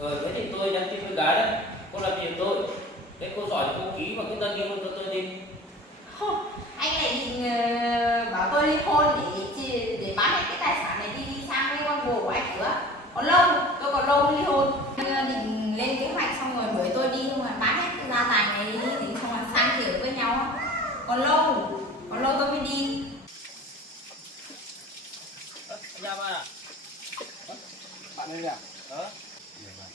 Thế thì tôi nhắn tin với gái đấy. Cô làm gì tôi? Thế cô giỏi cô ký vào cái đơn ly hôn cho tôi đi. Không, anh lại định bảo tôi ly hôn để bán hết cái tài sản này đi sang với con bồ của anh nữa. Còn lâu, tôi còn lâu mới ly hôn. Anh định lên kế hoạch xong rồi đuổi tôi đi, xong rồi bán hết cái gia tài này đi, thì xong rồi sang kiểu với nhau. Còn lâu tôi mới đi. Anh Nam à? Bạn đây à? Ờ? Dạ bạn,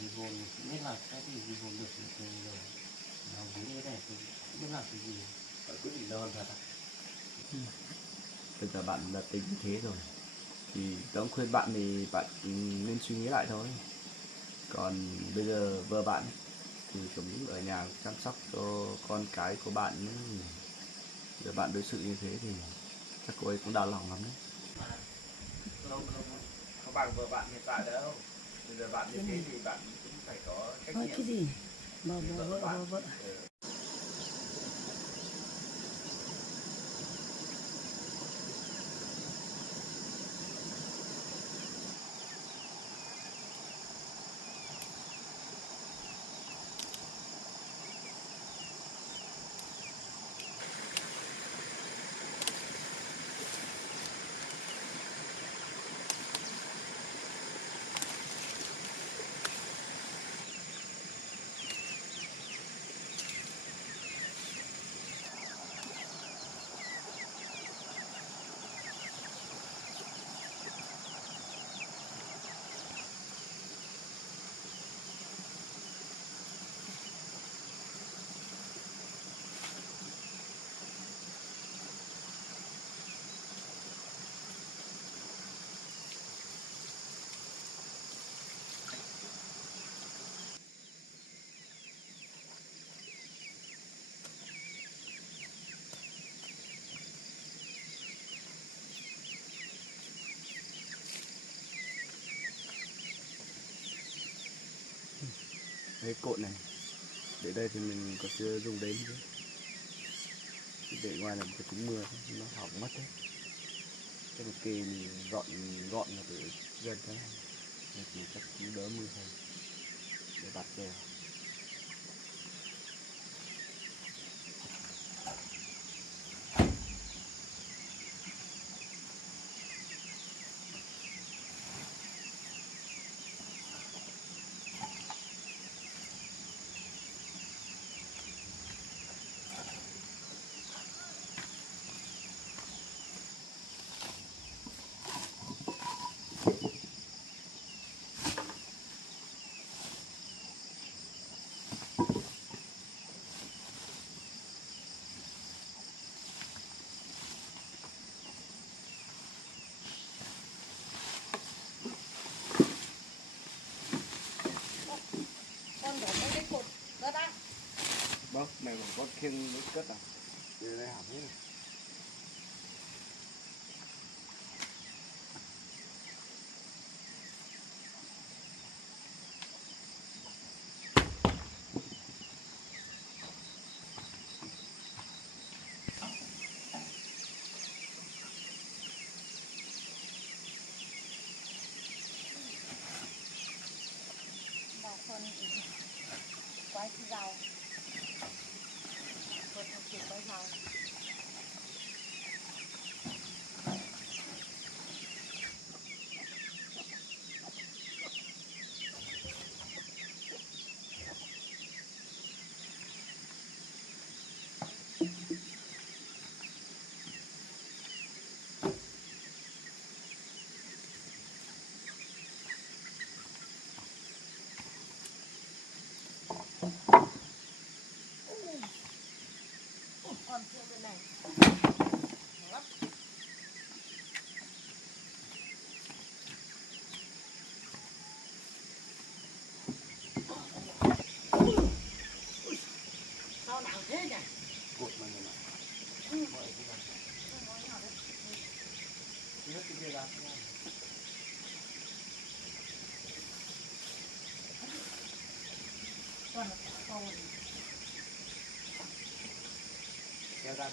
ly hôn không biết làm sao thì ly hôn được thì tôi rồi. Nào với như thế này tôi không biết làm cái gì. Bạn quyết định ly hôn thật à? Thực ra bạn đã tính như thế rồi. Thì tôi khuyên bạn thì bạn nên suy nghĩ lại thôi. Còn bây giờ vợ bạn thì cũng ở nhà chăm sóc cho con cái của bạn nữa. Giờ bạn đối xử như thế thì chắc cô ấy cũng đau lòng lắm đấy. Không bằng vợ bạn hiện tại đâu. Bây giờ bạn như thế thì bạn cũng phải có trách nhiệm. Cái gì? Vợ. Cái cột này để đây thì mình còn chưa dùng đến chứ, để ngoài là một cái trúng mưa thôi, nó hỏng mất đấy. Cái một kỳ mình gọn là từ gần thế này thì chắc cũng đỡ mưa hơn để bạt kèo. Con đổ mấy cái cột đất á. Vâng, mày còn có khiêng nước cất à? Để đây hỏng hết này. Bảo con quay cái rau. Con học kiểu quay rau. Con chưa bên này. Lắm. Sao nặng thế nhỉ? Cột mà này này. Mọi cái này. Nước cái kia ra xem. Con con Kéo ra.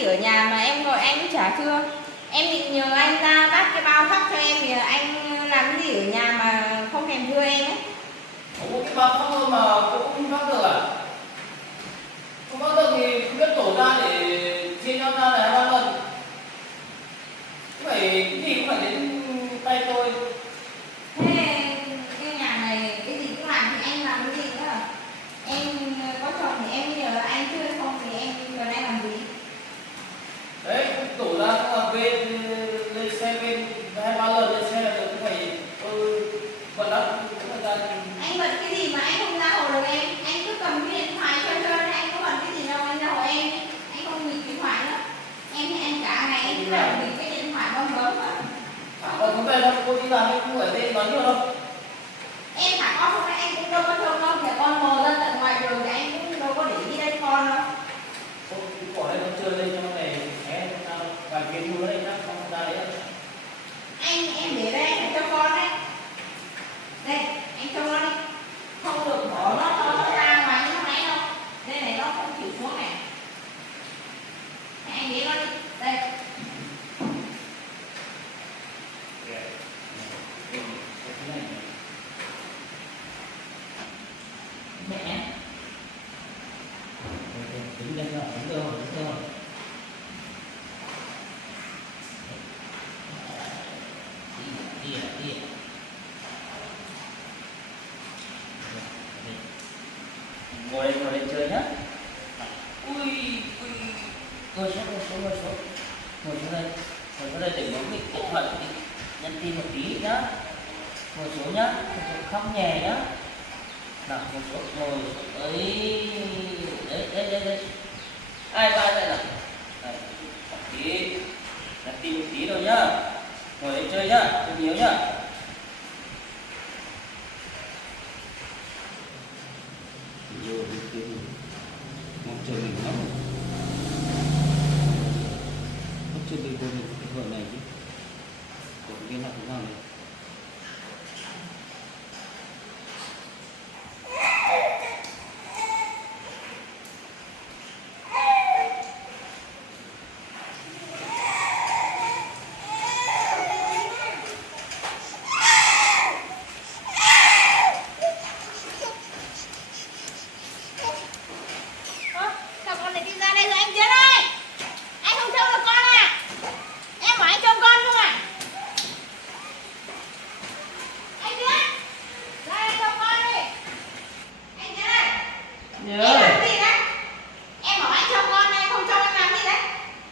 gì ở nhà mà em gọi anh cũng chả thưa. Em định nhờ anh ra vác cái bao phát cho em thì anh làm cái gì ở nhà mà không thèm thưa em ấy. Ủa cái bao phát thôi mà cô không phát được à? Không phát được thì không biết đổ ra để chia nhau ra này 2-3 lần. Cái gì cũng phải đến tay tôi. Thế cái nhà này cái gì cũng làm thì anh làm cái gì nữa à? Em có chồng thì em nhờ anh chứ không thì em nhờ anh làm gì? Đấy, đổ ra không là về lên xe bên 2-3 lần lên xe rồi cũng phải vận đất cũng phải ra. Anh bận cái gì mà anh không ra hồ được em? Anh cứ cầm cái điện thoại chơi chơi, anh có bận cái gì đâu anh ra hồ em. Anh không nhìn điện thoại nữa. Em thì anh cả ngày anh cứ làm vì cái điện thoại bấm bấm á. Không về đâu, cô đi làm em không phải lên nói nhiều đâu. Em thả con không anh cũng đâu có trông đâu, nhà con mò ra tận ngoài đường thì anh cũng đâu có để đi đây con đâu. Cô bỏ đây nó chơi lên cho nó này sẽ vài viên mua đây nhá, không ra đấy đâu. Em để đây anh phải cho con đấy. Đây, anh cho con đi. Không được bỏ nó ra ngoài như lúc nãy đâu. Đây này nó không chịu xuống này. Anh để nó đi. Đây. Mẹ. Đứng đây rồi, đứng đâu rồi, đứng đâu rồi. Đi. Ngồi đây chơi nhá. Ui. Ngồi xuống. Ngồi xuống đây để bấm cái điện thoại đi. Nhắn tin một tí nhá. Ngồi xuống nhá, khóc nhẹ nhá. Nào, ngồi xuống. Ấy. Đấy. Ai đây nào. Đây. Tí. Nhắn tin một tí thôi nhá. Ngồi đây chơi nhá, chơi nhiều nhá. Vô cái mong chờ mình lắm. Không chưa đi qua cái vợ này chứ. Còn cái nào cũng nào này. Sao con lại đi ra đây rồi anh Tiến ơi? Anh không trông được con à? Em bảo anh trông con không à? Anh Tiến, ra đây trông con đi. Anh Tiến ơi, Nhớ em ơi, làm gì đấy? Em bảo anh trông con này, không trông anh làm gì đấy?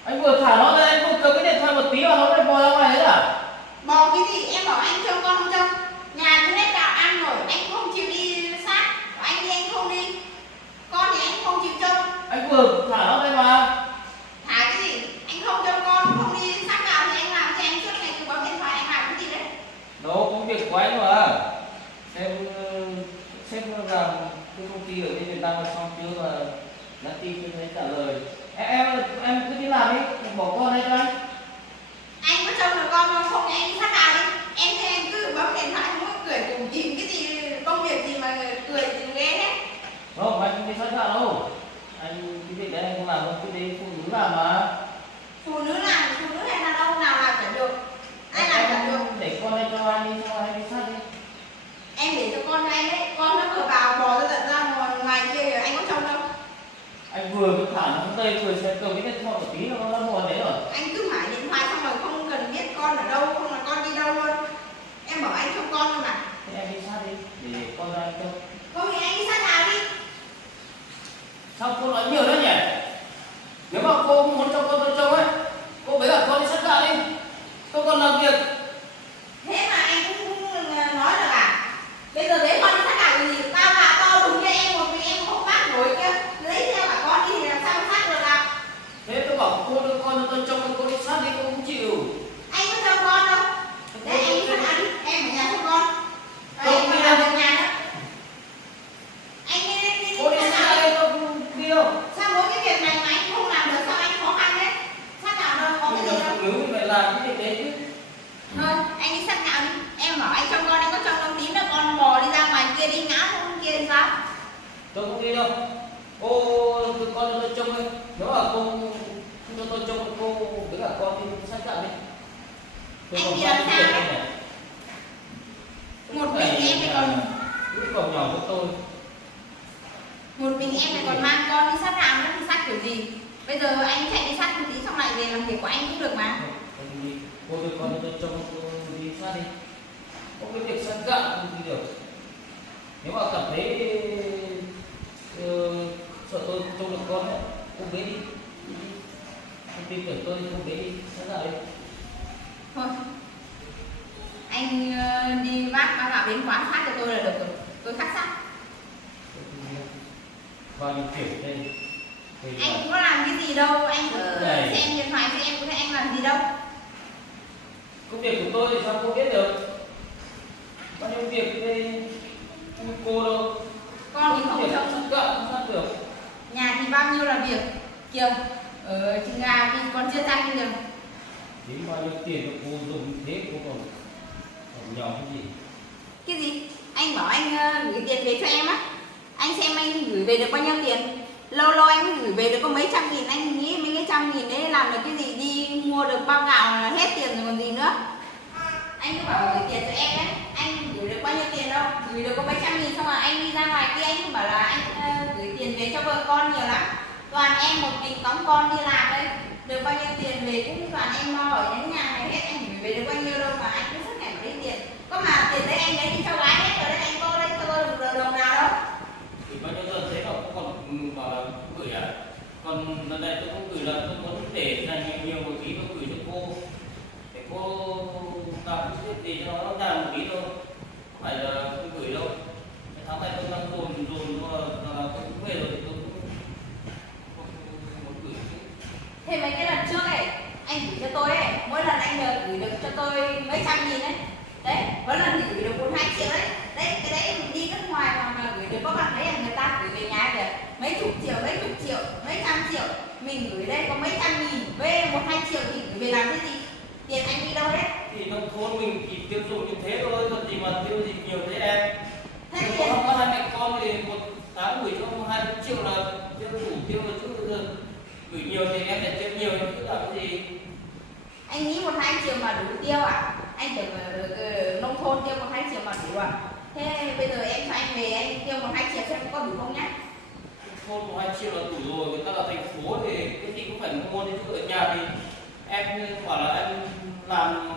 anh vừa thả nó ra, anh không cầm cái điện thoại một tí mà nó lại bò ra ngoài đấy à? Bò cái gì? Em bảo anh trông con không trông. Nhà cứ hết đạo ăn rồi, anh cũng không chịu đi sát. Bảo anh đi anh không đi. Con thì anh không chịu trông. Anh vừa thả nó đây mà. Thả cái gì? Anh không trông con, không đi sát nào thì anh làm. Thì anh suốt ngày cứ bấm điện thoại, anh làm cái gì đấy? Đâu, công việc của anh mà. Sếp làm cái công ty ở bên Việt Nam xong chưa mà nhắn tin cho thấy trả lời. Em cứ đi làm đi, bỏ con đây cho anh. Anh có trông được con không? Không thì anh đi sát nào đi. Em thấy anh cứ bấm điện thoại không có cười cùng chìm cái gì, công việc gì mà cười thì ghê hết. Không, anh không đi sát gạo đâu. Anh cái việc đấy anh không làm đâu, cái đấy phụ nữ làm mà. Phụ nữ hay đàn ông nào làm chả được. Ai làm chả được. Để con đây cho anh đi, cho anh đi sát đi. Em để cho con cho anh đấy. Con nó vừa vào bò ra tận ra ngoài kia rồi anh có trông đâu. Anh vừa cứ thả nó xuống đây, vừa sẽ cầm cái điện thoại một tí là nó bò đấy rồi. Anh cứ mãi điện thoại xong rồi không cần biết con ở đâu, không là con đi đâu luôn. Em bảo anh trông con luôn mà. Thế em đi sát đi, để con ra anh trông. Không thì anh đi sát nào đi. Sao cô nói nhiều đấy nhỉ? Nếu mà cô không muốn cho con trông ấy, cô với cả con đi sát gạo đi. Tôi còn làm việc. Thế mà anh cũng nói được à? Bây giờ đấy con đi sát nào cái gì? Tao vào to đúng như em một mình em không vác nổi kia. Lấy theo cả con đi thì làm sao sát được nào? Thế tôi bảo cô đưa con cho tôi trông, cô đi sát đi, cô không chịu. Anh có trông con đâu? Đấy anh đi sát nào đi, em ở nhà trông con. Rồi Không em đi vào đâu. nhà nữa. Anh đi Cô đi sát sát nào đi. đây, tôi không đi đâu. Sao mỗi cái việc này mà anh không làm được, sao anh khó khăn đấy? Sát nào đâu, có cái gì đâu. Phụ nữ phải làm cái việc đấy chứ. Thôi, anh đi sát nào đi. Em bảo anh trông con, anh có trông đâu tí nữa con bò đi ra ngoài kia đi ngã xuống kia thì sao? Tôi không đi đâu. Cô đưa con cho tôi trông đi. Nếu mà cô không cho tôi trông một cô với cả con đi sát gạo đi. Tôi Anh còn thì bao làm nhiêu sao tiền đấy? đây này? Một mình em thì còn Cái cậu nhỏ của tôi. một mình em lại còn mang con đi sát hàm nữa thì sát kiểu gì? Bây giờ anh chạy đi sát một tí xong lại về làm việc của anh cũng được mà. Ông đi, cô tôi con tôi trông cô đi sát đi. Có cái việc sát gạo không đi được. Nếu mà cảm thấy sợ tôi trông được con ấy, cô bế đi. Không tin tưởng tôi thì cô bế đi, sát gạo đi. Thôi, anh đi bác vào bến quán sát cho tôi là được rồi. Tôi khắc sát. Bao nhiêu kiểu đây? Thì Anh cũng có làm cái gì đâu, anh cứ này. xem điện thoại cho em có thấy anh làm gì đâu. công việc của tôi thì sao cô biết được? Bao nhiêu việc đây không cô đâu. Con thì Không không thể trông. sát gạo không sát được. Nhà thì bao nhiêu là việc. Kiều, ở Trừng Gà thì còn chưa tăng nhiều. Đến bao nhiêu tiền cho cô dùng thế cô còn nhỏ cái gì? Cái gì? Anh bảo anh gửi tiền về cho em á. Anh xem anh gửi về được bao nhiêu tiền. Lâu lâu anh mới gửi về được có mấy trăm nghìn. Anh nghĩ mấy cái trăm nghìn đấy làm được cái gì. Đi mua được bao gạo là hết tiền rồi còn gì nữa. Anh cứ bảo gửi tiền cho em đấy. Anh gửi được bao nhiêu tiền đâu. Gửi được có mấy trăm nghìn. Xong rồi anh đi ra ngoài kia anh cứ bảo là anh gửi tiền về cho vợ con nhiều lắm. Toàn em một mình cõng con đi làm đây. Được bao nhiêu tiền về cũng toàn em lo ở những nhà này hết. Anh gửi về được bao nhiêu đâu mà anh cứ suốt ngày mà lấy tiền. Có mà tiền đấy anh lấy đi cho gái hết rồi đấy. Anh có lấy cho tôi đồng nào đâu. Thì bao nhiêu giờ thế mà cô còn bảo là gửi à? Còn lần này tôi không gửi là tôi muốn để dành nhiều một tí tôi gửi cho cô. Để cô làm cái việc gì cho nó nhàn một tí thôi. Không phải là không gửi đâu. Cái tháng này tôi đang dồn mà tôi cũng về rồi thì tôi cũng không muốn gửi chứ. Thế mấy cái lần trước ấy anh gửi cho tôi ấy, mỗi lần anh nhờ gửi được cho tôi mấy trăm nghìn đấy. Đấy, có lần thì gửi được 1-2 triệu đấy. Đấy, cái đấy mình đi nước ngoài mà gửi được có bằng đấy là người ta gửi về nhà kìa. Mấy chục triệu, mấy trăm triệu. Mình gửi đây có mấy trăm nghìn, với 1-2 triệu thì gửi về làm cái gì? Tiền anh đi đâu đấy? Thì nông thôn mình chỉ tiêu dùng như thế thôi, còn gì mà tiêu gì nhiều thế em. Thế Nếu tiền có hai mẹ con thì một tháng gửi cho 20 triệu là tiêu đủ tiêu rồi chứ bây giờ gửi nhiều thì em phải tiêu nhiều chứ làm cái gì. anh nghĩ 1-2 triệu mà đủ tiêu à? Anh tưởng nông thôn tiêu 1-2 triệu mà đủ à? Thế bây giờ em cho anh về anh tiêu 1-2 triệu xem có đủ không nhá? Thôn 1-2 triệu là đủ rồi, người ta là thành phố thì cái gì cũng phải mua đi chứ ở nhà thì em bảo là em làm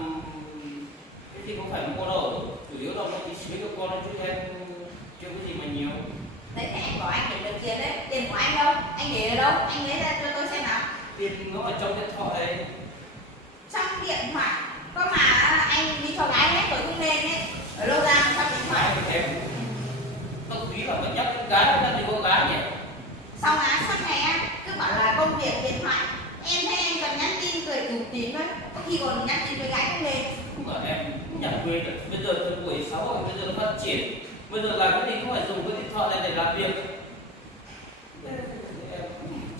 cái gì cũng phải mua đâu, chủ yếu là mua tí xíu cho con thôi chứ em chưa cái gì mà nhiều. Đấy thì anh bảo anh để được tiền đấy, tiền của anh đâu? Anh để ở đâu? Anh lấy ra cho tôi xem nào. Tiền nó ở trong điện thoại ấy. Trong điện thoại. Có mà anh đi cho gái hết rồi cũng lên đấy. Ở đâu ra mà trong điện thoại? Gái thì em tâm lý là phải nhắc đến gái là gì có gái nhỉ. Xong á, suốt ngày anh cứ bảo là công việc điện thoại. Em thấy anh còn nhắn tin cười tủm tỉm thôi. Có khi còn nhắn tin với gái cũng lên. Không phải em nhà quê được. Bây giờ thời buổi xã hội bây giờ nó phát triển, bây giờ làm cái gì cũng phải dùng cái điện thoại này để làm việc. Em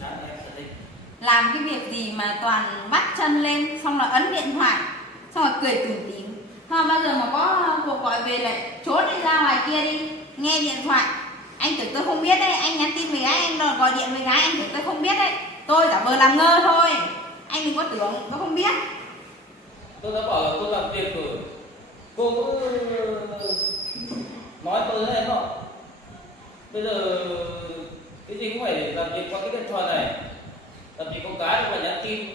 chán em thật đấy. Làm cái việc gì mà toàn bắt chân lên xong là ấn điện thoại xong rồi cười tủm tỉm. Thôi bao giờ mà có cuộc gọi về lại trốn đi ra ngoài kia đi nghe điện thoại. Anh tưởng tôi không biết đấy, anh nhắn tin với gái, anh gọi điện với gái, anh tưởng tôi không biết đấy. Tôi giả vờ làm ngơ thôi. Anh đừng có tưởng tôi không biết. Tôi đã bảo là tôi làm việc rồi, cô cứ nói tôi thế này không. Bây giờ cái gì cũng phải để làm việc qua cái điện thoại này, làm gì có cái mà nhắn tin.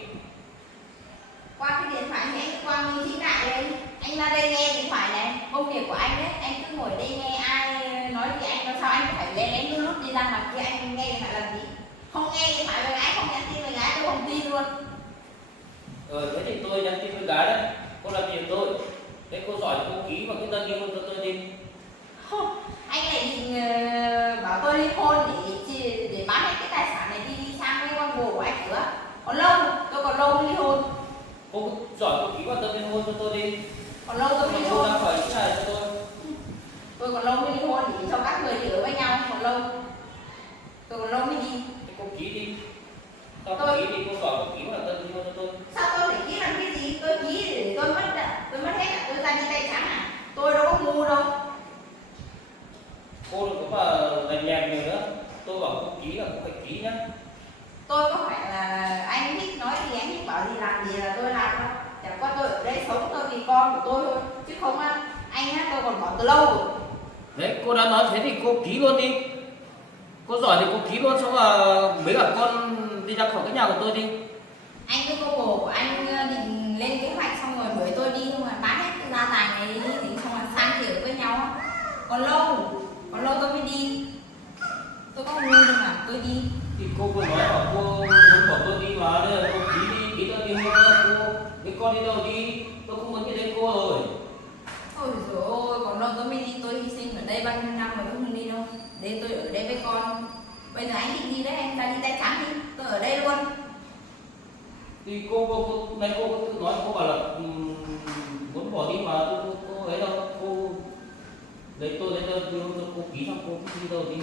Qua cái điện thoại thì anh qua Minh Chính Đại lên. Anh ra đây nghe điện thoại này, công việc của anh đấy. Anh cứ ngồi đây nghe ai nói gì anh, sao anh phải lén lút đi ra ngoài kia anh nghe điện thoại làm gì? Không nghe điện thoại với gái, không nhắn tin với gái, tôi không tin luôn. Thế thì tôi nhắn tin với gái đấy, cô làm gì tôi. Thế cô giỏi cô ký vào cái đơn ly hôn cho tôi đi. Không, anh lại định bảo tôi ly hôn để bán hết cái tài sản này đi sang với con bồ của anh nữa. Còn lâu, tôi còn lâu mới ly hôn. Cô giỏi cô ký vào đơn ly hôn cho tôi đi. Còn lâu tôi mới ly Cô hôn. đang khỏi cái này cho tôi. Tôi còn lâu mới ly hôn để cho các người thì ở với nhau, còn lâu. Tôi còn lâu mới đi. Thế cô ký đi. Sao cô Tôi- ký đi, cô giỏi cô ký vào đơn ly hôn cho tôi. Sao tôi phải ký làm cái gì? Tôi ký để tôi mất tôi mất hết, tôi ra đi tay trắng à? Tôi đâu có ngu đâu. Cô đừng có mà lành nhàng nhiều nữa. Tôi bảo cô ký là cô phải ký nhá. Tôi có phải là anh thích nói làm gì là tôi làm đâu, chẳng qua tôi ở đây sống tôi vì con của tôi thôi, chứ không á anh á tôi còn bỏ từ lâu rồi. Đấy, cô đã nói thế thì cô ký luôn đi. Cô giỏi thì cô ký luôn, xong là mấy cả con đi ra khỏi cái nhà của tôi đi. Anh với cô bồ của anh định lên kế hoạch xong rồi đuổi tôi đi, xong rồi bán hết cái gia tài này đi thì xong rồi sang kiểu với nhau á. Còn lâu tôi mới đi, tôi có ngu đâu mà tôi đi. Thì cô vừa nói bảo cô muốn bỏ tôi đi mà, nên là cô ký tôi đi luôn. Cô với con đi đâu đi, tôi không muốn nhìn thấy cô rồi. Ôi dồi ôi, còn lâu tôi mới đi, tôi hy sinh ở đây bao nhiêu năm mà tôi không đi đâu. Để tôi ở đây với con. Bây giờ anh định đi đấy, anh ra đi tay trắng đi, tôi ở đây luôn. Thì cô này cô tự nói, cô bảo là muốn bỏ đi mà cô ấy đâu, cô lấy tôi đi đâu, cô ký xong cô đi đâu đi.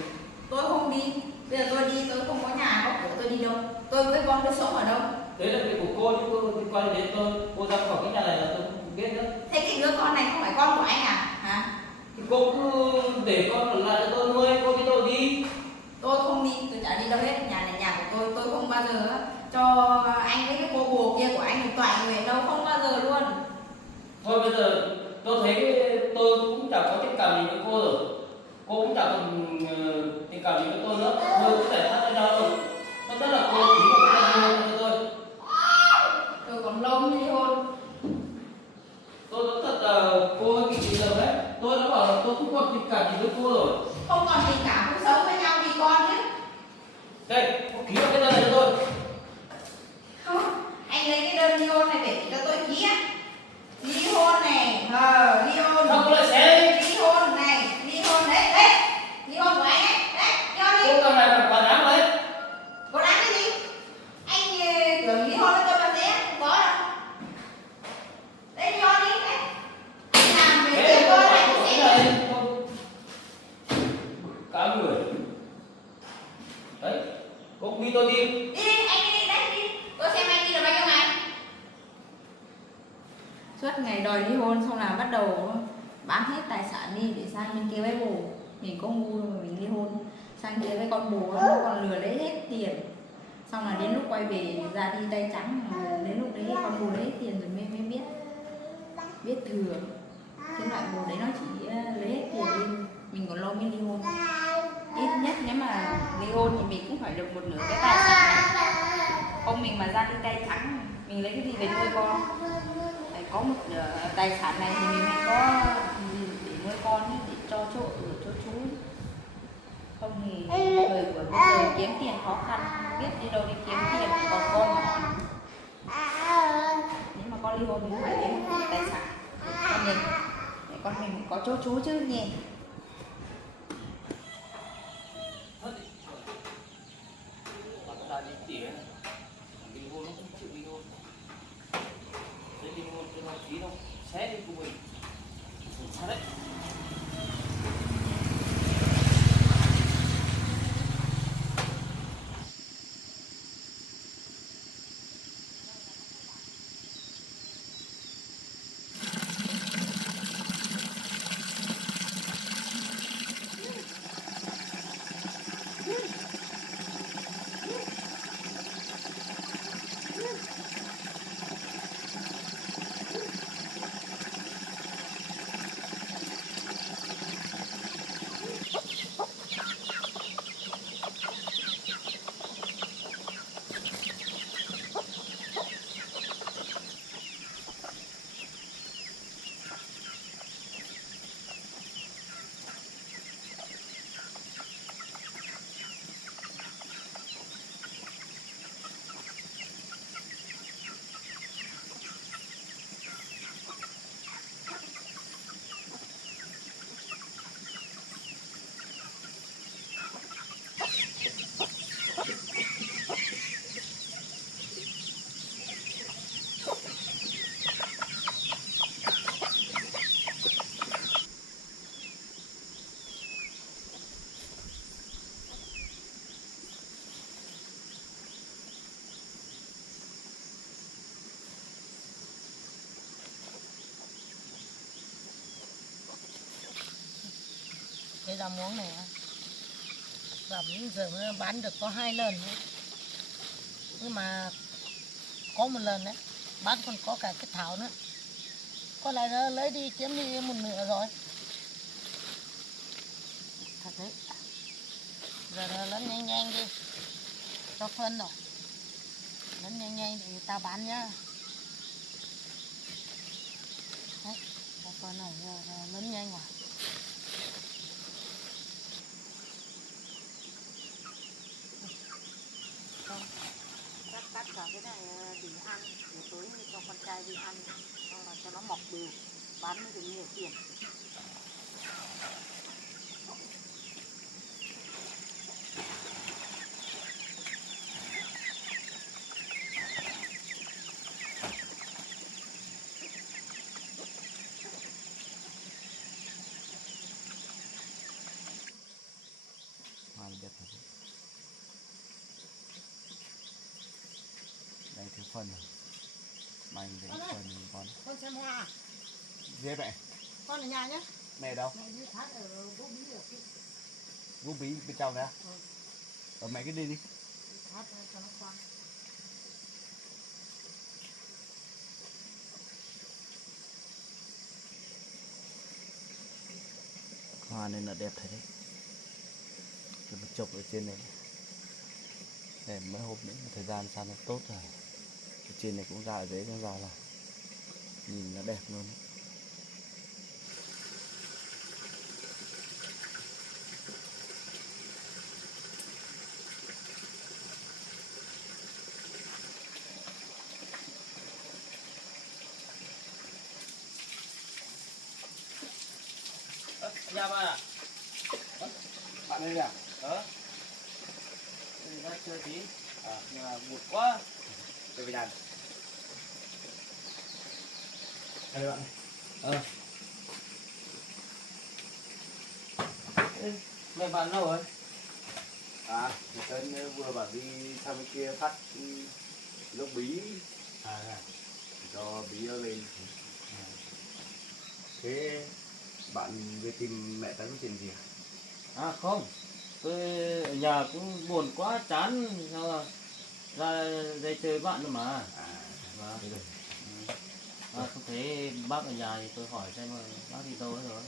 Tôi không đi, bây giờ tôi đi, tôi không có nhà có cửa, tôi đi đâu? Tôi với con tôi sống ở đâu? Đấy là việc của cô, chứ cô liên quan đến tôi, cô ra khỏi cái nhà này là tôi không biết nữa. Thế cái đứa con này không phải con của anh à? Hả? Thì cô cứ để con ở lại cho tôi nuôi, cô đi đâu đi. Tôi không đi, tôi chả đi đâu hết, nhà này nhà của tôi không bao giờ cho anh với cái cô bồ kia của anh được tọa nguyện đâu, không bao giờ luôn. Thôi bây giờ tôi thấy tôi cũng chẳng có tình cảm gì với cô rồi, cô cũng chẳng còn tình cảm gì với tôi nữa, thôi cũng giải thoát cho nhau rồi. Tốt nhất là cô ký một cái đơn ly hôn cho tôi. Tôi còn lâu mới ly hôn. Tôi nói thật là cô hơi bị giờ đấy, tôi đã bảo là tôi không còn tình cảm gì với cô rồi. Không còn tình cảm cũng sống với nhau vì con chứ. Đây, cô ký một cái đơn này cho tôi. Không, anh lấy cái đơn ly hôn này để cho tôi ký á. Ly hôn này, ly hôn. Sao cô lại xé đi? Ly hôn này, ly hôn đấy, đấy. Ly hôn của anh ấy, đấy, cho đi. Cô cầm này phải bản án đấy. Có đáng cái gì? Anh tưởng ly hôn với tôi là thế, không có đâu. Đấy, ly hôn đi, đấy. Anh làm mấy Thế chuyện cô con bảo này cô thì ấy sẽ là cả người. Đấy, cô đi tôi đi. đi, anh đi, đấy, đi. Tôi xem anh đi được bao nhiêu ngày. Suốt ngày đòi ly hôn xong là bắt đầu bán hết tài sản đi để sang bên kia với bồ. Mình có ngu đâu mà mình ly hôn. Sang kia với con bồ nó còn lừa lấy hết tiền. Xong là đến lúc quay về ra đi tay trắng, đến lúc đấy con bồ lấy hết tiền rồi mới biết thừa. Cái loại bồ đấy nó chỉ lấy hết tiền đi, mình còn lâu mới ly hôn. Ít nhất nếu mà ly hôn thì mình cũng phải được một nửa cái tài sản này. Không mình mà ra đi tay trắng, mình lấy cái gì về nuôi con? Phải có một nửa tài sản này thì mình mới có gì để nuôi con, để cho chỗ ở cho chú. Không thì thời của bây giờ kiếm tiền khó khăn, không biết đi đâu đi kiếm tiền, còn con mà. Nếu mà con ly hôn thì phải lấy một nửa tài sản để con mình có chỗ chú chứ nhỉ. Bạn ta đi tỉa, đi hôn nó không chịu đi hôn. Thế đi hôn cho nó ký đâu, xé đi của mình. Sao đấy? Cái rau muống này và bây giờ nó bán được có 2 lần thôi. Nhưng mà có một lần đấy bán còn có cả cái thảo nữa. Con lại nó lấy đi chiếm đi một nửa rồi. Thật đấy. Giờ nó lớn nhanh nhanh đi. Cho phân rồi. Lớn nhanh nhanh để ta bán nhá. Đấy, cho phân này giờ lớn nhanh rồi. Không, cắt cả cái này để ăn, để tối cho con trai đi ăn, xong là cho nó mọc đều, bán mới được nhiều tiền. Hoa đẹp thật. Đây thứ phân rồi. Mày để phân con. Con xem hoa. Dễ vậy. Con ở nhà nhé. Mẹ đâu? Mẹ đi thắt ở gốc bí ở kia. Gốc bí bên trong đấy. Ừ. Ở mẹ cái đi đi. Thắt cho nó khoan. Hoa này là đẹp thật đấy. Rồi nó chụp ở trên này. Để mấy hôm nữa thời gian sao nó tốt rồi. Ở trên này cũng ra ở dưới nó ra là nhìn nó đẹp luôn. Nhà bạn à? Bạn đây à? Ra chơi tí. Nhà buồn quá. Về nhà. Đây bạn. Mẹ bạn đâu rồi? Thì Tân vừa bảo đi sang bên kia phát lốc bí cho bí nó lên. Thế bạn về tìm mẹ Tấn có chuyện gì à? Không. Tôi ở nhà cũng buồn quá chán. Sao là ra đây chơi bạn nữa mà. Vâng. Thế rồi. Không thấy bác ở nhà thì tôi hỏi xem bác đi đâu hết rồi.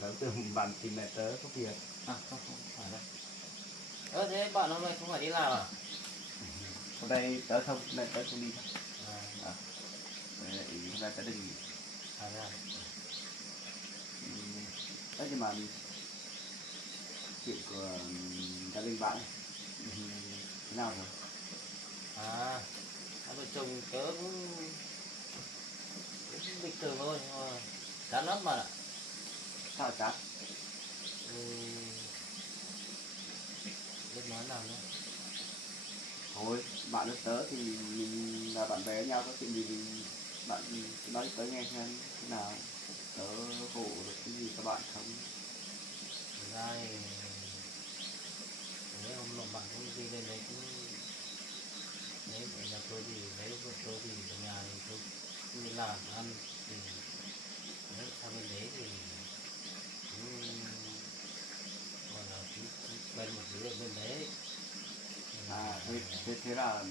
Tớ tưởng bạn tìm mẹ tớ có việc. Không phải đâu. Thế bạn hôm nay không phải đi làm à? Hôm nay tớ không, mẹ tớ không đi. À, Ý hôm nay tớ đừng. thế à? Đấy nhưng mà chuyện của gia đình bạn ấy, thế nào rồi? Hai vợ chồng tớ cũng bình thường thôi, nhưng mà chán lắm bạn ạ. Sao chán? Biết nói nào nữa. Thôi, bạn với tớ thì mình là bạn bè với nhau, có chuyện gì thì bạn cứ nói tớ nghe xem thế nào. Tớ hộ được cái gì cho bạn không? Thực ra thì mấy hôm nọ bạn cũng đi lên đấy cũng đấy ở nhà tôi thì lấy vợ tôi thì ở nhà thì tôi đi làm ăn thì đấy sang bên đấy thì cũng gọi là cũng quen một đứa ở bên đấy. Thế là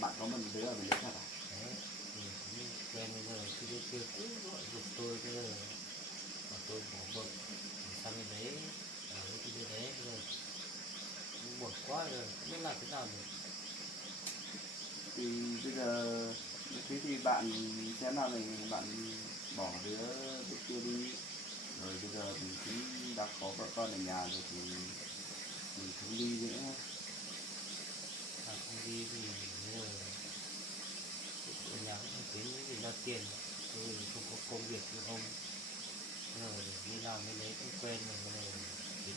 bạn có một đứa ở bên đấy thật à? Đấy thì cũng quen, bây giờ cái đứa kia cứ gọi giục tôi thế là mà tôi bỏ vợ sang bên đấy ở với cái đứa đấy rồi cũng buồn quá rồi không biết làm thế nào được. Thì bây giờ thế thì bạn xem nào thì bạn bỏ đứa kia đi, rồi bây giờ mình cũng đã có vợ con ở nhà rồi thì mình không đi nữa. Không đi thì bây giờ ở nhà cũng không tính gì ra tiền, tôi không có công việc như ông, bây giờ để đi làm bên đấy cũng quen rồi, bây giờ tính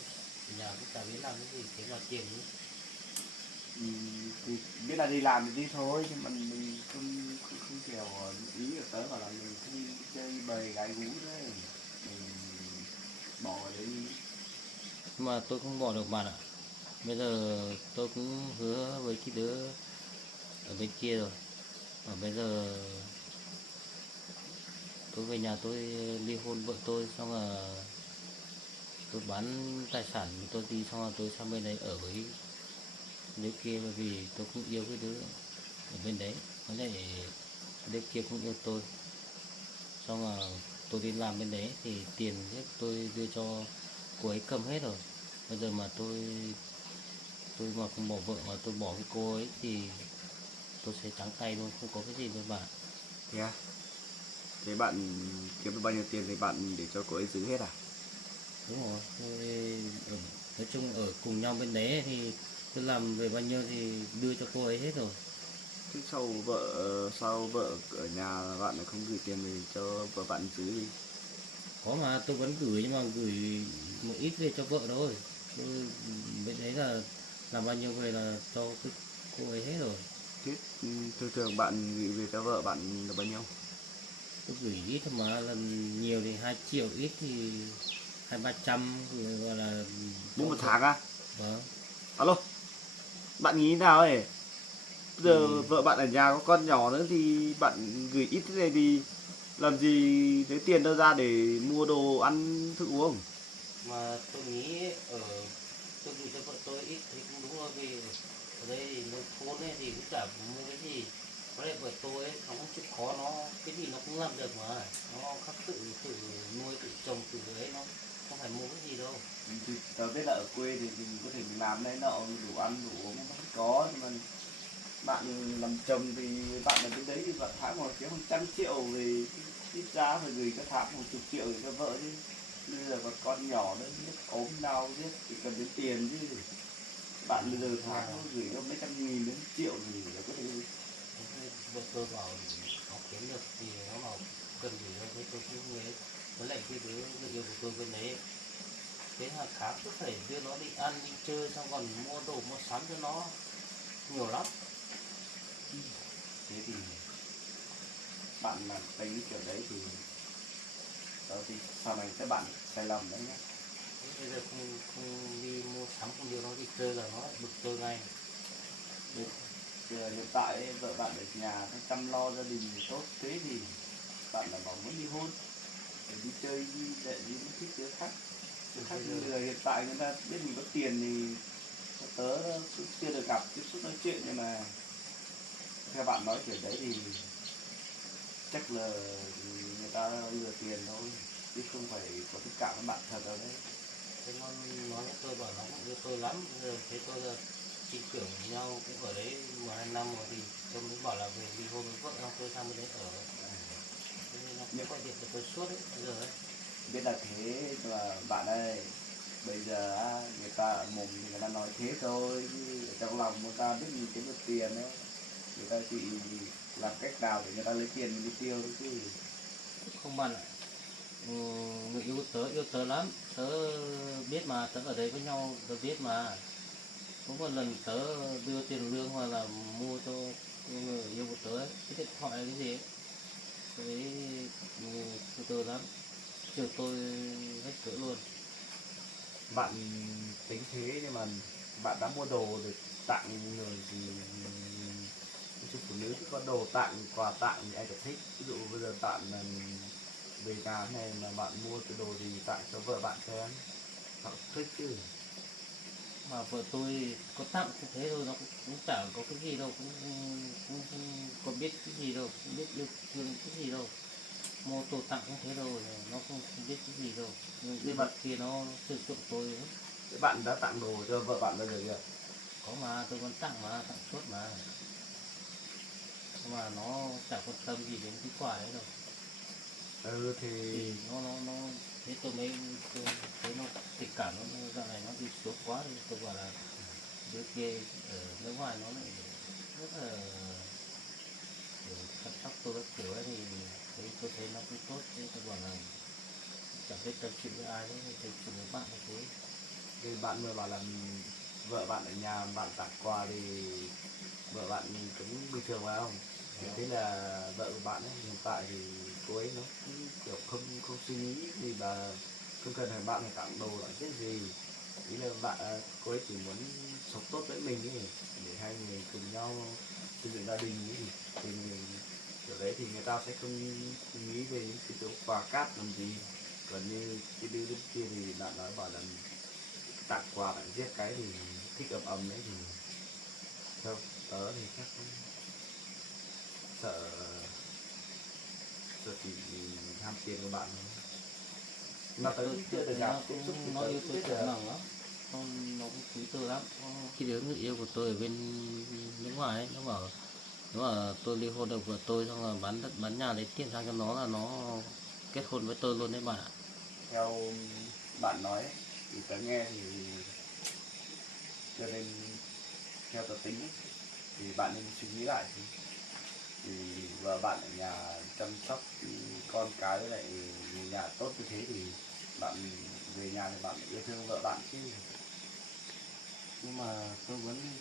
ở nhà cũng chả biết làm cái gì thế là tiền nữa. Thì biết là đi làm thì đi thôi, nhưng mà mình không kiểu ý của tớ bảo là mình không đi chơi bời gái gú đấy, mình bỏ ở đấy đi. Nhưng mà tôi không bỏ được bạn ạ. Bây giờ tôi cũng hứa với cái đứa ở bên kia rồi, và bây giờ tôi về nhà tôi ly hôn vợ tôi, xong là tôi bán tài sản của tôi đi, xong là tôi sang bên đấy ở với đứa kia, bởi vì tôi cũng yêu cái đứa ở bên đấy. Có thể đêm kia cũng yêu tôi. Xong là tôi đi làm bên đấy thì tiền hết tôi đưa cho cô ấy cầm hết rồi. Bây giờ mà tôi mà không bỏ vợ mà tôi bỏ cái cô ấy thì tôi sẽ trắng tay luôn, không có cái gì luôn bạn. Yeah. Thế bạn kiếm được bao nhiêu tiền thì bạn để cho cô ấy giữ hết à? Đúng rồi, nói chung ở cùng nhau bên đấy thì tôi làm về bao nhiêu thì đưa cho cô ấy hết rồi. Thế sao vợ ở nhà bạn lại không gửi tiền về cho vợ bạn giữ đi? Có mà tôi vẫn gửi, nhưng mà gửi một ít về cho vợ thôi. Tôi bên đấy là làm bao nhiêu về là cho cái cô ấy hết rồi. Thế thường thường bạn gửi về cho vợ bạn được bao nhiêu? Tôi gửi ít thôi mà, lần nhiều thì 2 triệu, ít thì 200-300, gọi là cho Mỗi một vợ. tháng à? Vâng. Alo, bạn nghĩ nào ấy? Bây giờ Thì vợ bạn ở nhà có con nhỏ nữa thì bạn gửi ít thế này thì làm gì lấy tiền đâu ra để mua đồ ăn thức uống? mà tôi nghĩ tôi gửi cho vợ tôi ít thì cũng đúng rồi, vì ở đây thì nông thôn ấy thì cũng chả mua cái gì. Có lẽ vợ tôi ấy nó cũng chịu khó, nó cái gì nó cũng làm được mà, nó khắc tự tự nuôi tự trồng tự ấy, nó không phải mua cái gì đâu. Thì tớ biết là ở quê thì mình có thể mình làm này nọ, đủ ăn đủ uống vẫn có, nhưng mà bạn làm chồng thì bạn ở bên đấy thì bạn tháng một kiếm 100 triệu thì ít ra phải gửi cho tháng 10 triệu để cho vợ chứ. Bây giờ còn con nhỏ nữa, biết ốm đau biết thì cần đến tiền chứ. Bạn bây giờ tháng nó gửi có mấy trăm nghìn đến triệu gì để có thể. Vợ tôi bảo nó kiếm được thì nó bảo cần gì đâu, thế tôi cũng ấy. Với lại cái đứa người yêu của tôi bên đấy, thế hàng tháng cứ phải đưa nó đi ăn đi chơi, xong còn mua đồ mua sắm cho nó nhiều lắm. Thế thì bạn mà tính kiểu đấy thì đó thì sau này các bạn sai lầm đấy nhé. Bây giờ không đi mua sắm, không đưa nó đi chơi là nó lại bực tôi ngay. Giờ hiện tại ấy, vợ bạn ở nhà nó chăm lo gia đình tốt, thế thì bạn là bảo muốn ly hôn để đi chơi đi để đi những thích đứa khác. Đứa khác như người hiện tại người ta biết mình có tiền thì tớ chưa được gặp tiếp xúc nói chuyện, nhưng mà theo bạn nói kiểu đấy thì chắc là người ta lừa tiền thôi chứ không phải có tình cảm với bạn thật đâu đấy. Thế nó nói với tôi bảo nó cũng yêu tôi lắm. Bây giờ thế tôi là chị tưởng nhau cũng ở đấy 12 năm rồi thì tôi mới bảo là về ly hôn với vợ, xong tôi sang bên đấy ở. Thế nên nó cũng gọi điện cho tôi suốt đấy bây giờ ấy. Biết là thế mà bạn ơi, bây giờ á, người ta ở mồm thì người ta nói thế thôi chứ ở trong lòng người ta biết mình kiếm được tiền đấy, người ta chỉ làm cách nào để người ta lấy tiền mình đi tiêu thôi chứ. Không bạn ạ. Ừ, người yêu tớ lắm, tớ biết mà, tớ ở đấy với nhau tớ biết mà. Có một lần tớ đưa tiền lương hoặc là mua cho người yêu của tớ ấy, cái điện thoại hay cái gì ấy, đấy, yêu tớ lắm, chiều tôi hết cỡ luôn. Bạn tính thế nhưng mà bạn đã mua đồ để tặng người thì cho phụ nữ thì có đồ tặng quà tặng thì ai cũng thích. Ví dụ bây giờ bạn về nhà này mà bạn mua cái đồ gì tặng cho vợ bạn xem, họ thích chứ. Mà vợ tôi có tặng như thế thôi, nó cũng chả có cái gì đâu, cũng có biết cái gì đâu, không biết yêu thương cái gì đâu, mua đồ tặng như thế đâu, nó không biết cái gì đâu. Nhưng cái Nhưng mà vật kia nó sử dụng tôi ấy. cái bạn đã tặng đồ cho vợ bạn bao giờ chưa? Có mà, tôi vẫn tặng mà, tặng suốt mà. Nhưng mà nó chả quan tâm gì đến cái quả đấy đâu. Ừ thì Thì nó thế tôi thấy nó tình cảm nó dạo này nó đi xuống quá, thì tôi bảo là đứa kia ở nước ngoài nó lại rất là kiểu chăm sóc tôi các kiểu ấy, thì tôi thấy nó cũng tốt, thế tôi bảo là chẳng biết trò chuyện với ai đấy, thì tôi chuyện với bạn như thế. thì bạn vừa bảo là vợ bạn ở nhà bạn tặng quà thì vợ bạn cũng bình thường phải không? Thì thế là vợ của bạn ấy hiện tại thì cô ấy nó cũng kiểu không không suy nghĩ gì và không cần phải bạn phải tặng đồ là cái gì. Ý là cô ấy chỉ muốn sống tốt với mình ấy, để hai người cùng nhau xây dựng gia đình ấy, thì mình kiểu đấy thì người ta sẽ không nghĩ về những cái chỗ quà cáp làm gì. Còn như cái đứa bên kia thì bạn nói bảo là tặng quà bạn giết cái thì thích ầm ầm đấy, thì theo tớ thì chắc không sợ Giờ thì ham tiền của bạn nó tới chưa được gặp tiếp xúc thì nó tới yêu cũng tôi biết thật được. lòng lắm, nó cũng quý tôi lắm. Khi đứa người yêu của tôi ở bên nước ngoài ấy, nó bảo nếu mà tôi ly hôn được vợ tôi xong rồi bán đất bán nhà lấy tiền sang cho nó là nó kết hôn với tôi luôn đấy bạn ạ. Theo bạn nói ấy, thì tớ nghe thì cho nên theo tớ tính ấy, thì bạn nên suy nghĩ lại thì vợ bạn ở nhà chăm sóc con cái với lại người nhà tốt như thế thì bạn về nhà thì bạn yêu thương vợ bạn chứ. Nhưng mà tôi vẫn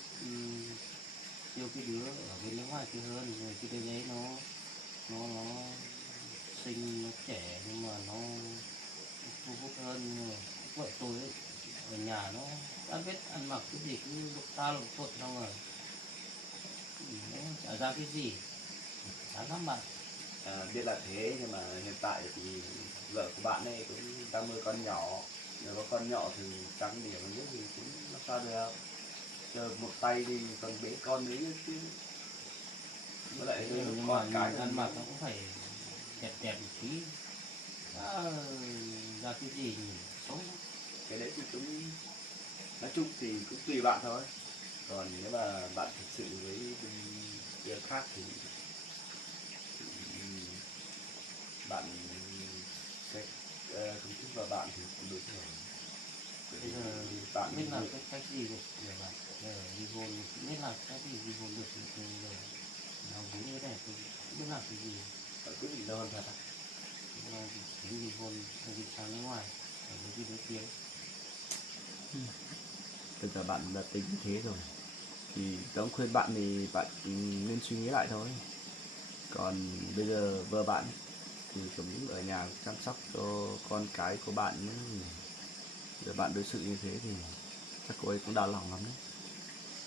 yêu cái đứa ở bên nước ngoài kia hơn, vì cái đứa đấy nó xinh, nó trẻ nhưng mà nó thu hút hơn vợ tôi ấy. Ở nhà nó đã biết ăn mặc cái gì cứ lục ta lục tuột xong rồi nó chả ra cái gì, chán lắm bạn. Biết là thế nhưng mà hiện tại thì vợ của bạn ấy cũng đang nuôi con nhỏ, nếu có con nhỏ thì trắng điểm một chút thì cũng làm sao được, chờ một tay thì còn bế con nữa chứ, với lại Nhưng mà con cái nhìn ăn mặc nó cũng phải đẹp đẹp một tí, đã ra cái gì nhìn xấu lắm. cái đấy thì cũng nói chung thì cũng tùy bạn thôi, còn nếu mà bạn thực sự với đứa khác thì bạn sẽ không thích vào bạn thì cũng đúng rồi. Bởi Bây vì giờ bạn biết làm cái cách gì được để bạn ly hôn, biết làm cách gì ly hôn được thì tôi giờ nào muốn như thế này tôi không biết làm cái gì. bạn quyết định đơn thật à? Nhưng mà tính ly hôn tôi đi sang nước ngoài ở với cái đứa kia. Bây giờ bạn đã tính như thế rồi thì tớ cũng khuyên bạn thì bạn nên suy nghĩ lại thôi. Còn bây giờ vợ bạn ấy, thì cũng ở nhà chăm sóc cho con cái của bạn nữa. Giờ bạn đối xử như thế thì chắc cô ấy cũng đau lòng lắm đấy.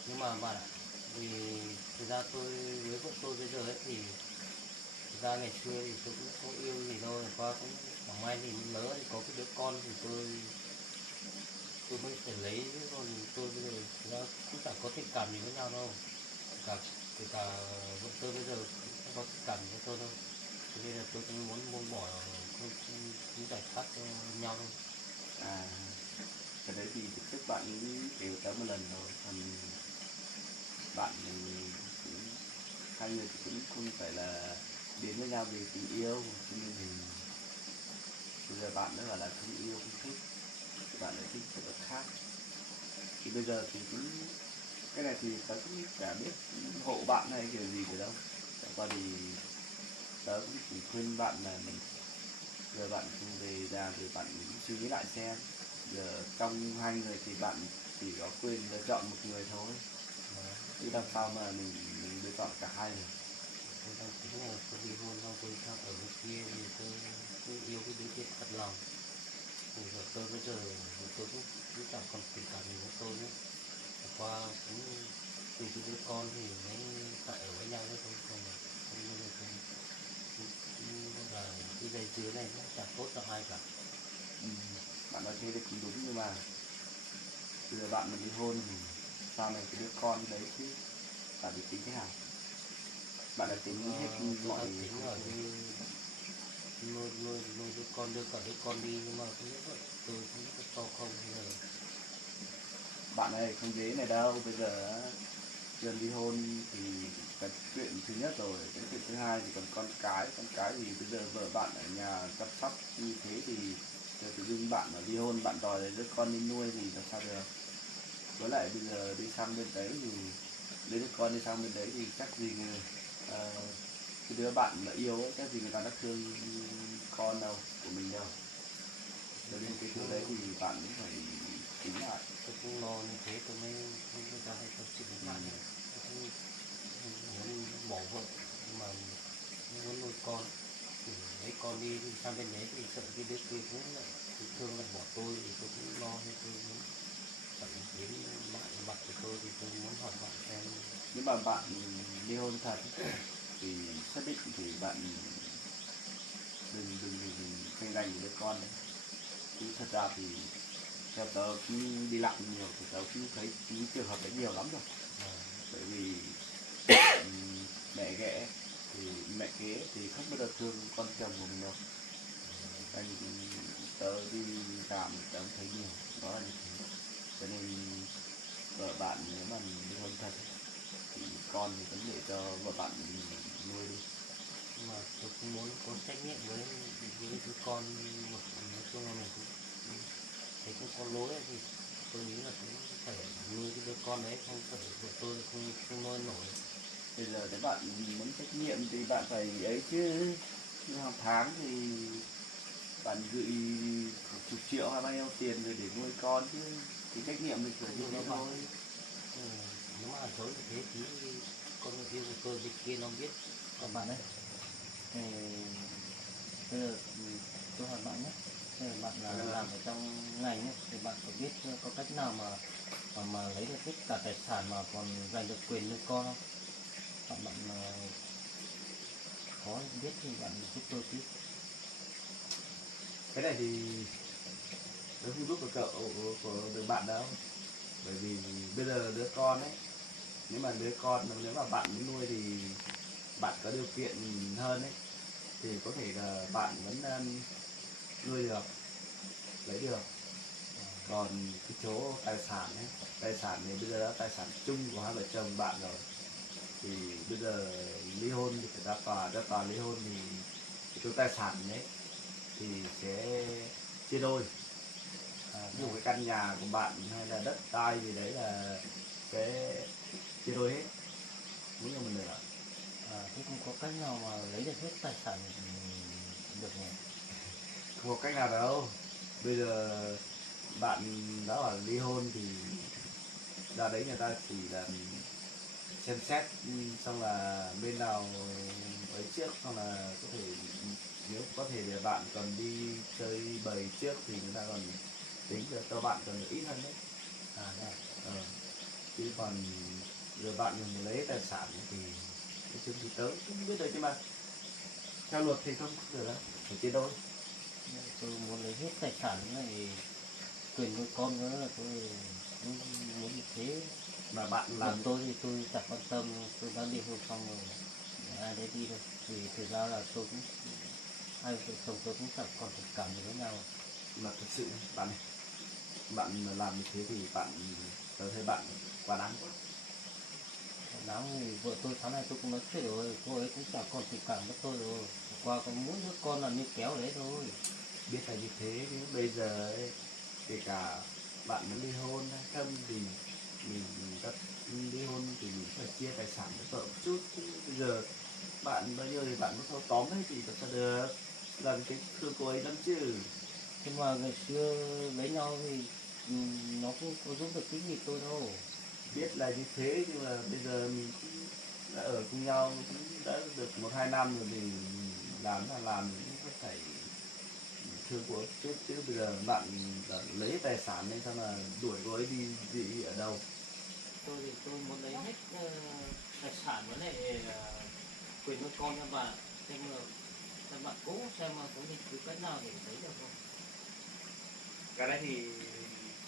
Nhưng mà bạn ạ, vì thực ra tôi với vợ tôi bây giờ ấy thì thực ra ngày xưa thì tôi cũng không yêu gì đâu, qua cũng chẳng may thì lỡ thì có cái đứa con thì tôi mới phải lấy, chứ còn tôi bây giờ thực ra cũng chẳng có tình cảm gì với nhau đâu, kể cả vợ tôi bây giờ cũng không có tình cảm gì với tôi đâu, cho nên là tôi cũng muốn buông bỏ, không giải thoát cho nhau thôi. À, cái đấy thì thực chất bạn nghĩ đều tới một lần rồi, còn bạn cũng hai người thì cũng không phải là đến với nhau vì tình yêu, cho nên thì bây giờ bạn nữa là không yêu không thích thì bạn lại thích một cái khác. Thì bây giờ thì cũng cái này thì tớ cũng chả biết hộ bạn hay kiểu gì từ đâu, chẳng qua thì tớ cũng chỉ khuyên bạn là mình giờ bạn về nhà thì bạn suy nghĩ lại xem, giờ trong hai người thì bạn chỉ có quyền lựa chọn một người thôi, chứ làm sao mà mình lựa chọn cả hai được. Tôi đang tính là tôi ly hôn xong tôi sang ở bên kia thì tôi yêu cái đứa kia thật lòng, thì vợ tôi bây giờ vợ tôi cũng chẳng còn tình cảm gì với tôi nữa. Và qua cũng vì cái đứa con thì mới phải ở với nhau đấy thôi, còn không bây giờ cũng là cái dây dứa này nó chẳng tốt cho ai cả. Ừ. Bạn nói thế thì cũng đúng nhưng mà bây giờ bạn mà ly hôn thì sau này cái đứa con đấy chứ bạn định tính thế nào, bạn đã tính hết Tôi mọi đang tính là nuôi đứa con, đưa cả đứa con đi, nhưng mà không biết vậy tôi không biết có cho không bây giờ. bạn này không dễ này đâu. Bây giờ á, chưa ly hôn thì cái chuyện thứ nhất rồi, cái chuyện thứ hai thì còn con cái thì bây giờ vợ bạn ở nhà chăm sóc như thế thì giờ tự dưng bạn mà ly hôn bạn đòi đứa con đi nuôi thì làm sao được. Với lại bây giờ đi sang bên đấy thì lấy đứa con đi sang bên đấy thì chắc gì người cái đứa bạn mà yêu ấy, chắc gì người ta đã thương con đâu của mình đâu, cho nên cái thứ đấy thì bạn cũng phải tính lại. Tôi cũng lo như thế tôi mới ra đây tâm sự với bạn này. Tôi cũng muốn bỏ vợ nhưng mà cũng muốn nuôi con, thì lấy con đi sang bên đấy thì sợ cái đứa kia cũng lại bị thương lại bỏ tôi, thì tôi cũng lo, nên tôi muốn phải đến bạn mặt của tôi thì tôi muốn hỏi bạn xem. Nếu mà bạn ly hôn thật thì xác định thì bạn đừng tranh giành với con đấy, chứ thật ra thì theo tớ cũng đi làm nhiều thì tớ cũng thấy những trường hợp đấy nhiều lắm rồi. Bởi vì mẹ ghẻ thì mẹ kế thì không bao giờ thương con chồng của mình đâu. Anh tớ đi làm tớ cũng thấy nhiều, đó là như thế. Cho nên vợ bạn nếu mà ly hôn thật thì con thì vẫn để cho vợ bạn nuôi đi. Mà tôi cũng muốn có trách nhiệm với đứa con, một nói chung là mình cũng thấy cũng có lỗi thì tôi nghĩ là cũng phải nuôi cái đứa con đấy, không phải vợ tôi không nuôi nổi. Bây giờ nếu bạn muốn trách nhiệm thì bạn phải ấy chứ. Nhưng hàng tháng thì bạn gửi chục triệu hay bao nhiêu tiền rồi để nuôi con chứ. Thì trách nhiệm mình phải như thế thôi. Ừ, nếu mà dối như thế thì con yêu của tôi bên kia nó biết. Còn bạn đấy thì bây giờ tôi hỏi bạn nhé, bây giờ bạn là làm ở trong ngành ấy, thì bạn có biết có cách nào mà lấy được tất cả tài sản mà còn giành được quyền nuôi con không? Bạn có biết thì bạn giúp tôi tí. Cái này thì nó không giúp được cậu của đứa bạn đâu. Bởi vì bây giờ đứa con ấy, nếu mà đứa con nếu mà bạn muốn nuôi thì bạn có điều kiện hơn ấy thì có thể là bạn vẫn nuôi được, lấy được. Còn cái chỗ tài sản ấy, tài sản này bây giờ là tài sản chung của hai vợ chồng bạn rồi, thì bây giờ ly hôn thì phải ra tòa ly hôn thì cái chỗ tài sản đấy thì sẽ chia đôi. Ví dụ cái căn nhà của bạn hay là đất đai gì đấy là sẽ chia đôi hết, muốn như mình nữa. Thế không có cách nào mà lấy được hết tài sản được nhỉ? Không có cách nào đâu. Bây giờ bạn đã bảo ly hôn thì ra đấy người ta chỉ là xem xét, xong là bên nào ấy trước, xong là có thể nếu có thể là bạn còn đi chơi bời trước thì người ta còn tính được cho bạn còn được ít hơn đấy. Chứ còn giờ bạn mình lấy tài sản thì nói chung thì tớ không biết được, nhưng mà theo luật thì không được đâu, phải chia đôi. Tôi muốn lấy hết tài sản này, quyền nuôi con nữa là tôi cũng muốn như thế. Mà bạn Làm làm tôi thì tôi chẳng quan tâm, tôi đã ly hôn xong rồi ai đấy đi thôi. Thì thực ra là tôi cũng hai vợ chồng tôi cũng chẳng còn tình cảm gì với nhau. mà thực sự bạn này, bạn mà làm như thế thì bạn, tớ thấy bạn quá đáng quá. Đáng thì vợ tôi tháng này tôi cũng nói chuyện rồi, cô ấy cũng chẳng còn tình cảm với tôi rồi. Qua còn mỗi đứa con là như kéo đấy thôi. Biết là như thế, nhưng bây giờ ấy, kể cả bạn muốn ly hôn hay không thì mình đã ly hôn thì mình phải chia tài sản với vợ một chút chứ. Bây giờ bạn bao nhiêu thì bạn có tóm hết thì làm sao được, làm cái thương cô ấy lắm chứ. Nhưng mà ngày xưa lấy nhau thì nó cũng có giúp được cái gì tôi đâu. Biết là như thế nhưng mà bây giờ mình cũng đã ở cùng nhau cũng đã được 1-2 năm rồi thì làm là làm mình cũng phải thương của chút chứ. Bây giờ bạn đã lấy tài sản nên sao mà đuổi cô ấy đi ở đâu. Tôi thì tôi muốn lấy hết tài sản với lại quyền nuôi con cho bạn. Xem mà bạn cố xem mà có những cái cách nào để lấy được không. Cái này thì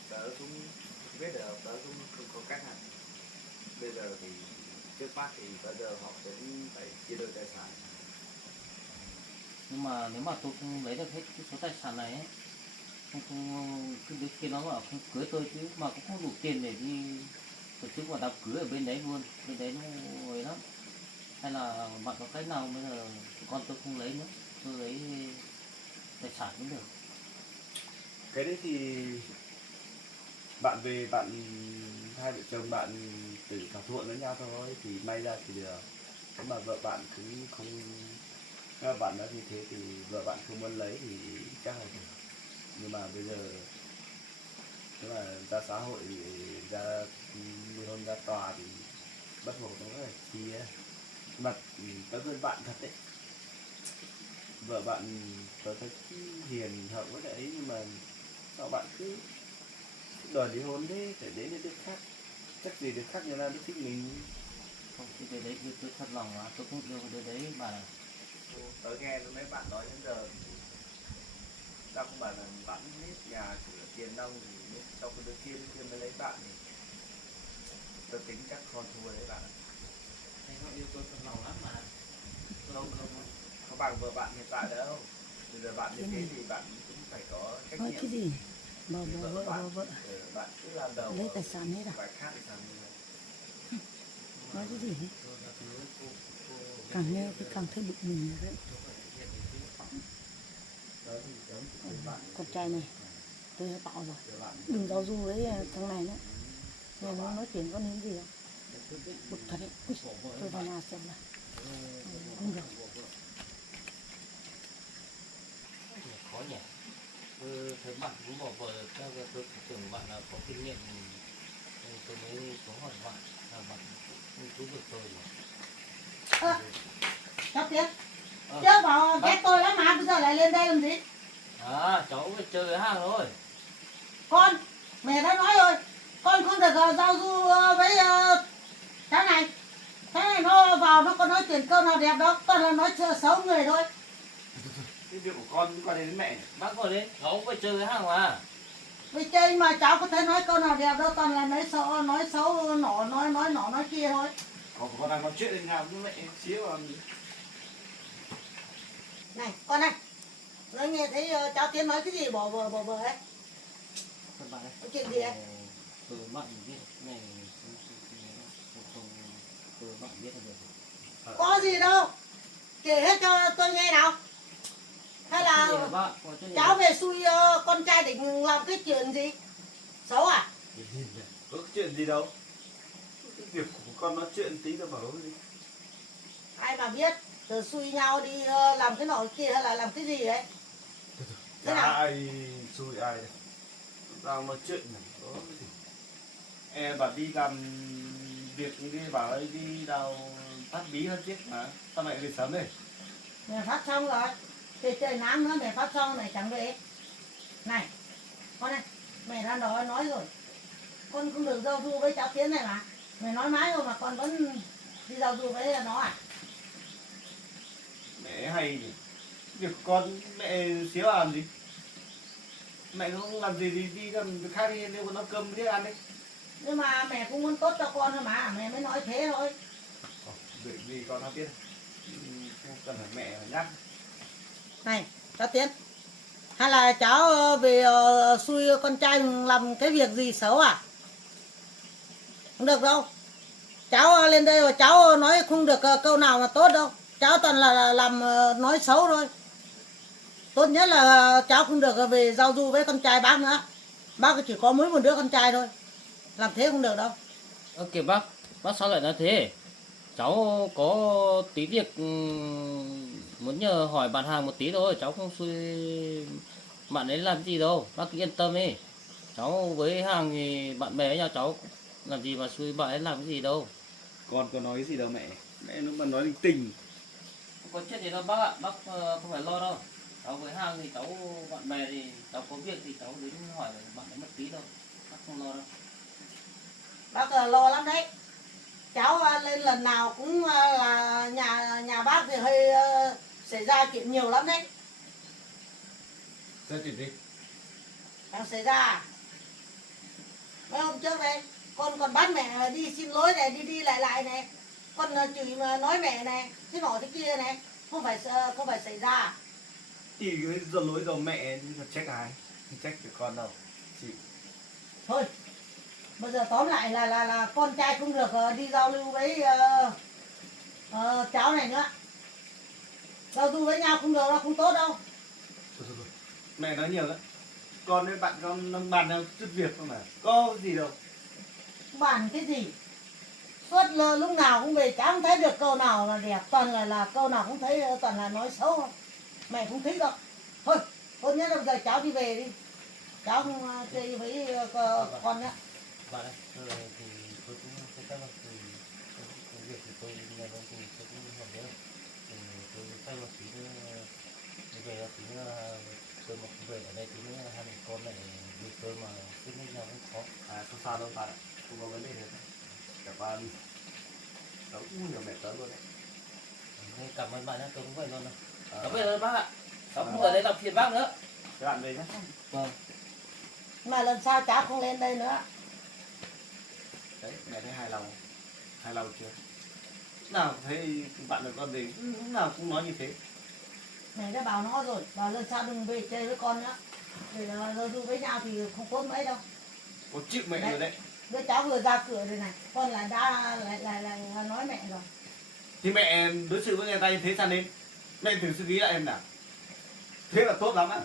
tớ cũng không biết được, tớ cũng không có cách nào. Bây giờ thì trước mắt thì bây giờ họ sẽ phải chia đôi tài sản. Nhưng mà nếu mà tôi không lấy được hết cái số tài sản này ấy, không cái đứa kia nó bảo không cưới tôi chứ mà cũng không đủ tiền để đi tổ chức một đám cưới ở bên đấy luôn, bên đấy nó ấy lắm. Hay là bạn có cách nào bây giờ con tôi không lấy nữa, tôi lấy tài sản cũng được. Cái đấy thì bạn về bạn, hai vợ chồng bạn tự thỏa thuận với nhau thôi thì may ra thì được. Nếu mà vợ bạn cũng không, nếu mà bạn nói như thế thì vợ bạn không muốn lấy thì chắc là được. Nhưng mà bây giờ nếu mà ra xã hội thì ra ly hôn ra tòa thì bắt buộc nó phải chia. Mà tớ quên bạn thật đấy, vợ bạn tớ thấy hiền hậu với ấy, nhưng mà sao bạn cứ đòi ly hôn thế, phải đến với đứa khác, chắc gì đứa khác người ta nó thích mình. Không, cái đứa đấy tôi thật lòng mà tôi cũng yêu đứa đấy mà. Tớ nghe mấy bạn nói đến giờ ta không bảo là bạn hết nhà chỉ là tiền nông thì sau cái đứa kia mới lấy bạn thì tớ tính chắc con thua đấy bạn. Thấy nó yêu tôi thật lòng lắm mà. không bằng vợ bạn hiện tại đâu. Bây giờ bạn như thế thì bạn cũng phải có trách Nói nhiệm. cái gì? Bỏ vợ. Bạn cứ làm đầu Lấy tài sản hết à? phải khác thì sao như này. Nói cái gì hết? Càng nghe thì càng thấy bực mình rồi đấy. Con trai này, tôi đã bảo rồi. Đừng giao du với thằng này nữa. Nghe nó nói chuyện có những gì không? Bực thật đấy. Ui, tôi vào nhà xem nào. Không được. Khó nhỉ. Thấy bạn cũng bỏ vợ, tôi tưởng bạn là có kinh nghiệm, tôi mới xuống hỏi bạn là bạn cũng giúp được tôi mà. Cháu Tiến, chưa bảo ghét tôi lắm mà bây giờ lại lên đây làm gì? À, cháu phải chơi với hàng thôi. Con, mẹ đã nói rồi, con không được giao du với cháu này. Cháu này nó vào nó có nói chuyện câu nào đẹp đâu, toàn là nói xấu người thôi. Cái việc của con liên quan đến mẹ. Bác ngồi đi, cháu phải chơi với hàng mà. Vì chơi mà cháu có thể nói câu nào đẹp đâu, toàn là nói xấu nọ nói kia thôi. Con đang nói chuyện với nhau với mẹ xíu làm gì. Này, con này, nói nghe thấy cháu Tiến nói cái gì bỏ bờ ấy. Các bạn ơi. Có chuyện gì đấy? Từ bạn biết này, không từ bạn biết là được. Có gì đâu, kể hết cho tôi nghe nào. Hay là cháu về xui con trai định làm cái chuyện gì xấu à? Có chuyện gì đâu. Cái việc của con nói chuyện tí là bảo gì. Ai mà biết, từ xui nhau đi làm cái nọ kia hay là làm cái gì đấy. Thế nào? Ai xui ai đây. Đang nói chuyện này có cái gì. Em bảo đi làm việc đi bảo ấy đi đào phát bí hơn chết mà. Sao lại về sớm đây? Mẹ phát xong rồi, thì trời nắng nữa mẹ phát xong này chẳng về. Này, con này, mẹ đã nói rồi, con không được giao du với cháu Tiến này mà. Mẹ nói mãi rồi mà con vẫn đi giao du với nó à? Mẹ hay nhỉ. Việc của con mẹ xíu làm gì. Mẹ không làm gì thì đi làm việc khác đi, nếu có nấu cơm biết ăn đấy. Nhưng mà mẹ cũng muốn tốt cho con thôi mà, mẹ mới nói thế thôi. Việc gì con không biết. Không cần phải mẹ phải nhắc. Này, cháu Tiến, hay là cháu về xui con trai làm cái việc gì xấu à? Không được đâu. Cháu lên đây và cháu nói không được câu nào mà tốt đâu. Cháu toàn là làm nói xấu thôi. Tốt nhất là cháu không được về giao du với con trai bác nữa. Bác chỉ có mỗi một đứa con trai thôi. Làm thế không được đâu. Ok bác sao lại nói thế? Cháu có tí việc muốn nhờ hỏi bạn hàng một tí thôi, cháu không xui bạn ấy làm gì đâu, bác cứ yên tâm đi. Cháu với hàng thì bạn bè với nhau, cháu làm gì mà xui bạn ấy làm cái gì đâu. Con có nói cái gì đâu mẹ. Mẹ nó mà nói linh tinh. Không có chuyện gì đâu bác ạ, bác không phải lo đâu. Cháu với hàng thì cháu bạn bè thì cháu có việc thì cháu đến hỏi bạn ấy một tí đâu, bác không lo đâu. Bác lo lắm đấy. Cháu lên lần nào cũng là nhà bác thì hơi xảy ra chuyện nhiều lắm đấy. Sao chuyện gì? Đang xảy ra à? Mấy hôm trước đây, con còn bắt mẹ đi xin lỗi này, đi lại này. Con chửi mà nói mẹ này, thế nọ thế kia này. Không phải xảy ra à? Thì cái lỗi do mẹ nhưng mà trách ai? Không trách được con đâu. Chị. Thôi, bây giờ tóm lại là con trai không được đi giao lưu với cháu này nữa. Giao du với nhau không được đâu, không tốt đâu. Thôi. Mẹ nói nhiều lắm. Con với bạn con bàn nhau chút việc không mà. Có gì đâu. Bàn cái gì? Suốt lúc nào cũng về cháu không thấy được câu nào là đẹp. Toàn là câu nào cũng thấy toàn là nói xấu thôi. Mẹ không thích đâu. Thôi, tốt nhất là bây giờ cháu đi về đi. Cháu không chơi với con nữa. Bạn ơi, thì tôi cũng không chắc là cái việc thì tôi nhà con thì tôi cũng hợp đấy. Thì tôi thay một tí nữa về là tí nữa tôi một về ở đây tí nữa hai mẹ con lại việc tôi mà xích mích nhau cũng khó. Không sao đâu bạn ạ. Không có vấn đề gì. Cả ba đi. Tớ cũng nhiều mẹ tớ luôn đấy. Nên cảm ơn bạn nhé, tôi cũng vậy luôn đâu. Cảm ơn bác ạ. Cháu không ở đây làm phiền bác nữa. Các bạn về nhé. Vâng. Mà lần sau cháu không lên đây nữa. Đấy, mẹ thấy hài lòng. Hài lòng chưa? nào thấy bạn của con gì lúc nào cũng nói như thế. Mẹ đã bảo nó rồi, bảo lần sau đừng về chơi với con nữa. Để giao du với nhau thì không tốt mấy đâu. Có chịu mẹ Đấy. rồi đấy. Đứa cháu vừa ra cửa rồi này, con lại đã lại nói mẹ rồi. Thì mẹ đối xử với người ta như thế sao nên? Mẹ thử suy nghĩ lại em nào. Thế là tốt lắm á.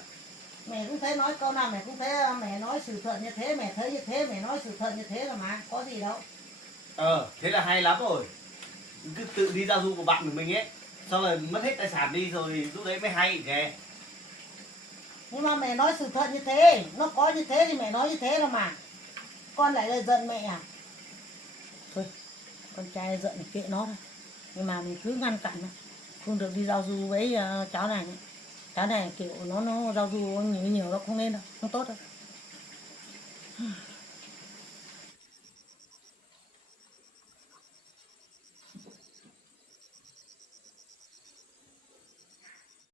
Mẹ cũng thấy nói câu nào mẹ cũng thấy mẹ nói sự thật như thế, mẹ thấy như thế, mẹ nói sự thật như thế là mà, có gì đâu. Thế là hay lắm rồi. Cứ tự đi giao du của bạn của mình ấy. Sau rồi mất hết tài sản đi rồi lúc đấy mới hay kìa. Nhưng mà mẹ nói sự thật như thế, nó có như thế thì mẹ nói như thế là mà. Con lại là giận mẹ à? Thôi, con trai giận thì kệ nó thôi. Nhưng mà mình cứ ngăn cản nó. Không được đi giao du với cháu này. Cháu này kiểu nó giao du nhiều nó không nên đâu, không tốt đâu.